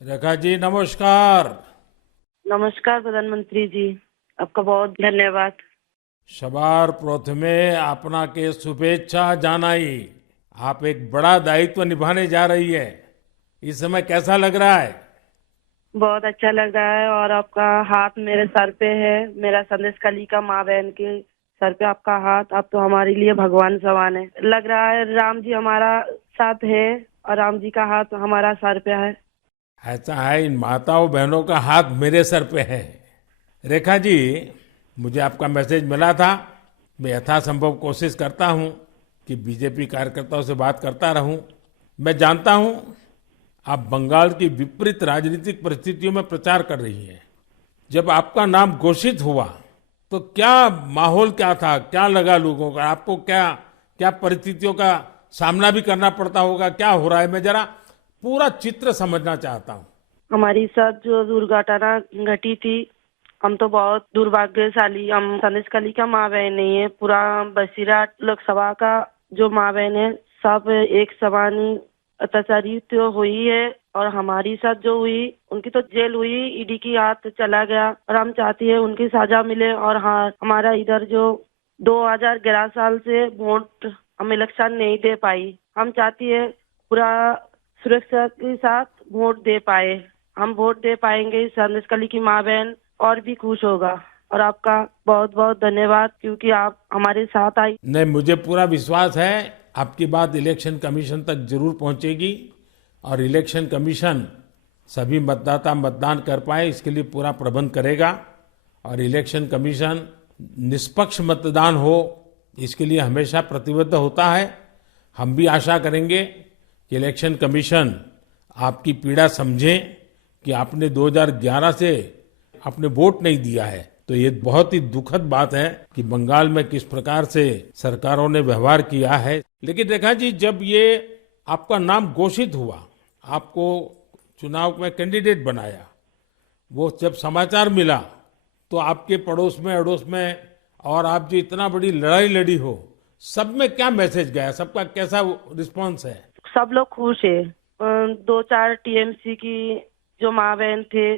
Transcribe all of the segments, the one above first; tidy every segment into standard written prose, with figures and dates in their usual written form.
रेखा जी नमस्कार। नमस्कार प्रधानमंत्री जी। आपका बहुत धन्यवाद। सवार प्रथमे आपना के शुभेच्छा जानाई। आप एक बड़ा दायित्व निभाने जा रही है। इस समय कैसा लग रहा है? बहुत अच्छा लग रहा है और आपका हाथ मेरे सर पे है। मेरा संदेश कली का माँ बहन के सर पे आपका हाथ, आप तो हमारे लिए भगवान समान है। लग रहा है राम जी हमारा साथ है और राम जी का हाथ हमारा सर पे है। ऐसा है, इन माताओं बहनों का हाथ मेरे सर पे है। रेखा जी, मुझे आपका मैसेज मिला था। मैं यथासंभव कोशिश करता हूं कि बीजेपी कार्यकर्ताओं से बात करता रहूं। मैं जानता हूं आप बंगाल की विपरीत राजनीतिक परिस्थितियों में प्रचार कर रही हैं। जब आपका नाम घोषित हुआ तो क्या माहौल क्या था, क्या लगा लोगों का? आपको क्या क्या परिस्थितियों का सामना भी करना पड़ता होगा? क्या हो रहा है, मैं जरा पूरा चित्र समझना चाहता हूँ। हमारी साथ जो दुर्घटना घटी थी, हम तो बहुत दुर्भाग्यशाली, हम संदेश कली का माँ बहन नहीं है। पूरा बसीरा लोकसभा का जो माँ बहन है, सब एक समान ही अत्याचारित तो हुई है। और हमारी साथ जो हुई, उनकी तो जेल हुई, ईडी की हाथ चला गया और हम चाहती है उनकी सजा मिले। और हाँ, हमारा इधर जो 2011 साल से वोट हम इलेक्शन नहीं दे पाई, हम चाहती है पूरा सुरक्षा के साथ वोट दे पाए। हम वोट दे पाएंगे, संदेश कली की माँ बहन और भी खुश होगा। और आपका बहुत बहुत धन्यवाद, क्योंकि आप हमारे साथ आई। नहीं, मुझे पूरा विश्वास है आपकी बात इलेक्शन कमीशन तक जरूर पहुंचेगी और इलेक्शन कमीशन सभी मतदाता मतदान कर पाए इसके लिए पूरा प्रबंध करेगा। और इलेक्शन कमीशन निष्पक्ष मतदान हो इसके लिए हमेशा प्रतिबद्ध होता है। हम भी आशा करेंगे कि इलेक्शन कमीशन आपकी पीड़ा समझे कि आपने 2011 से आपने वोट नहीं दिया है। तो ये बहुत ही दुखद बात है कि बंगाल में किस प्रकार से सरकारों ने व्यवहार किया है। लेकिन रेखा जी, जब ये आपका नाम घोषित हुआ, आपको चुनाव में कैंडिडेट बनाया, वो जब समाचार मिला तो आपके पड़ोस में अड़ोस में और आप जो इतना बड़ी लड़ाई लड़ी हो, सब में क्या मैसेज गया? सबका कैसा रिस्पॉन्स है? सब लोग खुश है। दो चार टीएमसी की जो माँ बहन थे,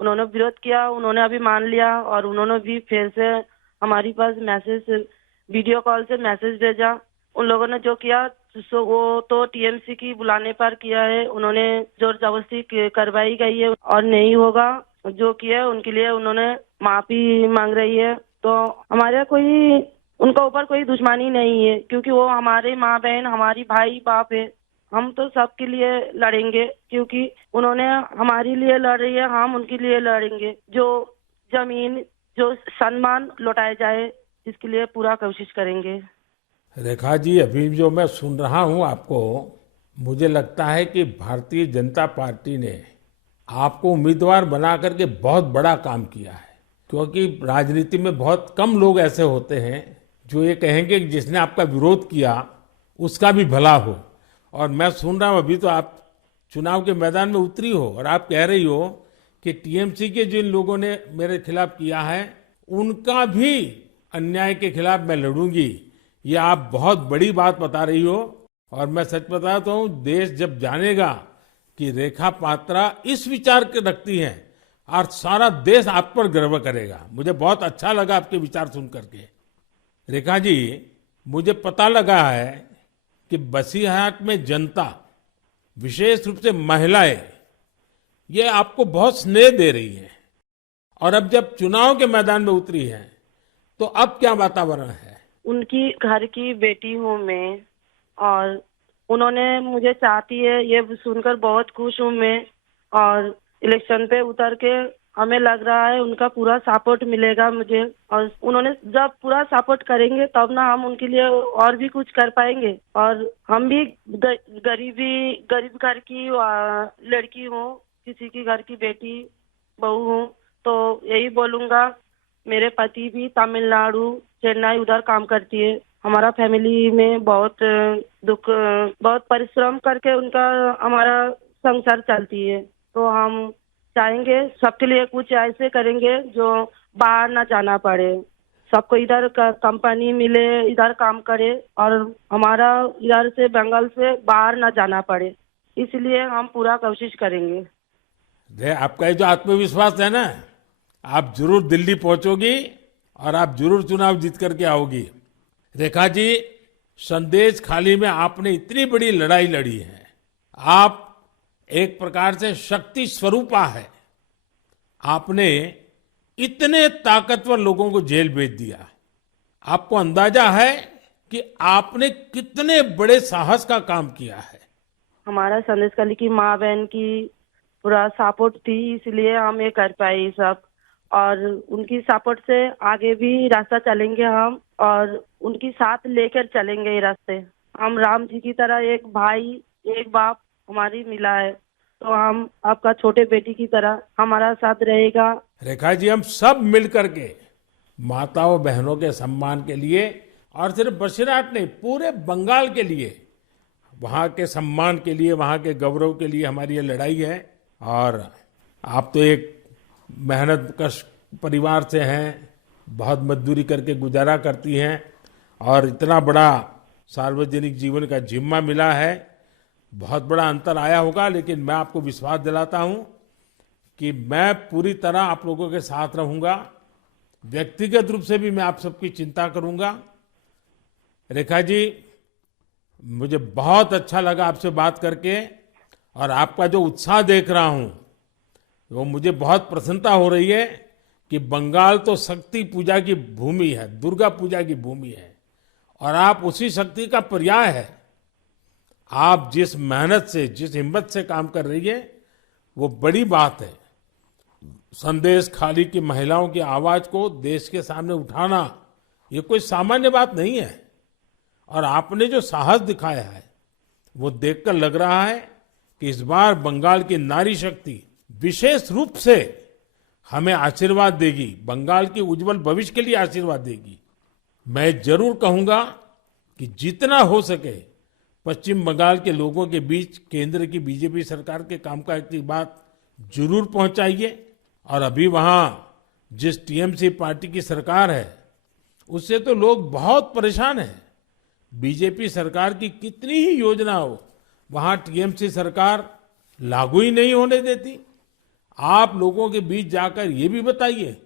उन्होंने विरोध किया, उन्होंने अभी मान लिया और उन्होंने भी फिर से हमारी पास मैसेज, वीडियो कॉल से मैसेज भेजा। उन लोगों ने जो किया सो वो तो टीएमसी की बुलाने पर किया है। उन्होंने जोर जबरदस्ती करवाई गई है और नहीं होगा। जो किया है उनके लिए उन्होंने माफी मांग रही है। तो हमारे कोई उनका ऊपर कोई दुश्मनी नहीं है, क्योंकि वो हमारे माँ बहन, हमारी भाई बाप है। हम तो सबके लिए लड़ेंगे, क्योंकि उन्होंने हमारे लिए लड़ रही है, हम उनके लिए लड़ेंगे। जो जमीन, जो सम्मान लौटाया जाए, इसके लिए पूरा कोशिश करेंगे। रेखा जी, अभी जो मैं सुन रहा हूं आपको, मुझे लगता है कि भारतीय जनता पार्टी ने आपको उम्मीदवार बना करके बहुत बड़ा काम किया है। क्योंकि राजनीति में बहुत कम लोग ऐसे होते हैं जो ये कहेंगे कि जिसने आपका विरोध किया उसका भी भला हो। और मैं सुन रहा हूं अभी तो आप चुनाव के मैदान में उतरी हो और आप कह रही हो कि टीएमसी के जिन लोगों ने मेरे खिलाफ किया है उनका भी अन्याय के खिलाफ मैं लड़ूंगी। ये आप बहुत बड़ी बात बता रही हो। और मैं सच बताता हूँ, देश जब जानेगा कि रेखा पात्रा इस विचार के रखती हैं और सारा देश आप पर गर्व करेगा। मुझे बहुत अच्छा लगा आपके विचार सुन करके। रेखा जी, मुझे पता लगा है कि बसीरहाट में जनता, विशेष रूप से महिलाएं, ये आपको बहुत स्नेह दे रही है। और अब जब चुनाव के मैदान में उतरी है तो अब क्या वातावरण है? उनकी घर की बेटी हूँ मैं, और उन्होंने मुझे चाहती है, ये सुनकर बहुत खुश हूँ मैं। और इलेक्शन पे उतर के हमें लग रहा है उनका पूरा सपोर्ट मिलेगा मुझे। और उन्होंने जब पूरा सपोर्ट करेंगे तब ना हम उनके लिए और भी कुछ कर पाएंगे। और हम भी गरीब घर की लड़की हूँ, किसी की घर की बेटी बहू हूँ। तो यही बोलूंगा, मेरे पति भी तमिलनाडु, चेन्नई उधर काम करती है। हमारा फैमिली में बहुत बहुत परिश्रम करके उनका हमारा संसार चलती है। तो हम चाहेंगे सबके लिए कुछ ऐसे करेंगे जो बाहर ना जाना पड़े, सबको इधर का कंपनी मिले, इधर काम करे और हमारा इधर से बंगाल से बाहर ना जाना पड़े। इसलिए हम पूरा कोशिश करेंगे। आपका ये जो आत्मविश्वास है ना, आप जरूर दिल्ली पहुंचोगी और आप जरूर चुनाव जीत करके आओगी। रेखा जी, संदेश खाली में आपने इतनी बड़ी लड़ाई लड़ी है। आप एक प्रकार से शक्ति स्वरूपा है। आपने इतने ताकतवर लोगों को जेल भेज दिया। आपको अंदाजा है कि आपने कितने बड़े साहस का काम किया है। हमारा संदेश खाली की माँ बहन की पूरा सपोर्ट थी, इसलिए हम ये कर पाए ये सब। और उनकी सपोर्ट से आगे भी रास्ता चलेंगे हम, और उनकी साथ लेकर चलेंगे ये रास्ते। हम राम जी की तरह एक भाई एक बाप हमारी मिला है, तो हम आपका छोटे बेटी की तरह हमारा साथ रहेगा। रेखा जी, हम सब मिल करके माताओं बहनों के सम्मान के लिए, और सिर्फ बसीरहाट नहीं, पूरे बंगाल के लिए, वहाँ के सम्मान के लिए, वहाँ के गौरव के लिए हमारी ये लड़ाई है। और आप तो एक मेहनत कश परिवार से हैं, बहुत मजदूरी करके गुजारा करती हैं, और इतना बड़ा सार्वजनिक जीवन का जिम्मा मिला है। बहुत बड़ा अंतर आया होगा, लेकिन मैं आपको विश्वास दिलाता हूं कि मैं पूरी तरह आप लोगों के साथ रहूंगा। व्यक्तिगत रूप से भी मैं आप सबकी चिंता करूंगा। रेखा जी, मुझे बहुत अच्छा लगा आपसे बात करके, और आपका जो उत्साह देख रहा हूं वो मुझे बहुत प्रसन्नता हो रही है कि बंगाल तो शक्ति पूजा की भूमि है, दुर्गा पूजा की भूमि है, और आप उसी शक्ति का पर्याय है। आप जिस मेहनत से, जिस हिम्मत से काम कर रही है, वो बड़ी बात है। संदेश खाली की महिलाओं की आवाज को देश के सामने उठाना ये कोई सामान्य बात नहीं है। और आपने जो साहस दिखाया है वो देखकर लग रहा है कि इस बार बंगाल की नारी शक्ति विशेष रूप से हमें आशीर्वाद देगी, बंगाल के उज्जवल भविष्य के लिए आशीर्वाद देगी। मैं जरूर कहूंगा कि जितना हो सके पश्चिम बंगाल के लोगों के बीच केंद्र की बीजेपी सरकार के कामकाज की बात जरूर पहुंचाइए। और अभी वहां जिस टीएमसी पार्टी की सरकार है उससे तो लोग बहुत परेशान हैं। बीजेपी सरकार की कितनी ही योजना हो, वहां टीएमसी सरकार लागू ही नहीं होने देती। आप लोगों के बीच जाकर ये भी बताइए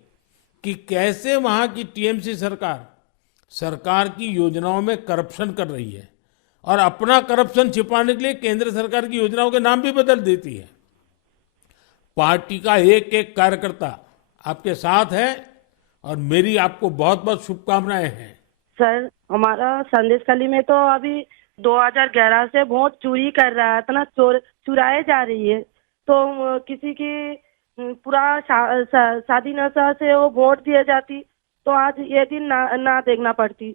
कि कैसे वहां की टीएमसी सरकार की योजनाओं में करप्शन कर रही है, और अपना करप्शन छिपाने के लिए केंद्र सरकार की योजनाओं के नाम भी बदल देती है। पार्टी का एक एक कार्यकर्ता आपके साथ है, और मेरी आपको बहुत बहुत शुभकामनाएं हैं। सर, हमारा संदेश खाली में तो अभी 2011 से वोट चोरी कर रहा है, इतना चुराए जा रही है। तो किसी की पूरा शादी नशा से वो वोट दिए जाती, तो आज ये दिन ना देखना पड़ती।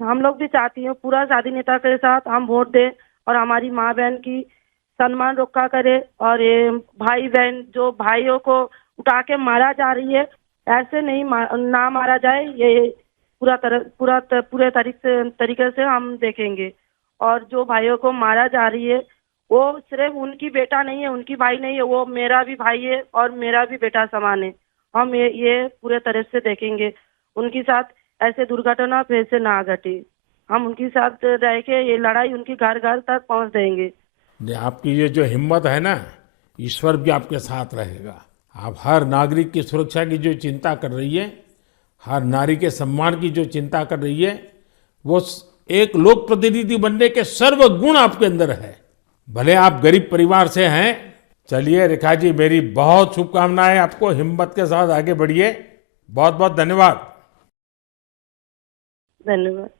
हम लोग भी चाहती हैं पूरा शादी नेता के साथ हम वोट दें, और हमारी माँ बहन की सम्मान रक्षा करे। और ये भाई बहन जो भाइयों को उठा के मारा जा रही है, ऐसे नहीं ना मारा जाए, ये पूरे तरीके से हम देखेंगे। और जो भाइयों को मारा जा रही है वो सिर्फ उनकी बेटा नहीं है, उनकी भाई नहीं है, वो मेरा भी भाई है और मेरा भी बेटा समान है। हम ये पूरे तरह से देखेंगे, उनके साथ ऐसे दुर्घटना फिर से ना घटे। हम उनके साथ रह के ये लड़ाई उनकी घर घर तक पहुंच देंगे। आपकी ये जो हिम्मत है ना, ईश्वर भी आपके साथ रहेगा। आप हर नागरिक की सुरक्षा की जो चिंता कर रही है, हर नारी के सम्मान की जो चिंता कर रही है, वो एक लोक प्रतिनिधि बनने के सर्व गुण आपके अंदर है। भले आप गरीब परिवार से हैं। चलिए रेखा जी, मेरी बहुत शुभकामनाएं आपको, हिम्मत के साथ आगे बढ़िए। बहुत बहुत धन्यवाद। धन्यवाद।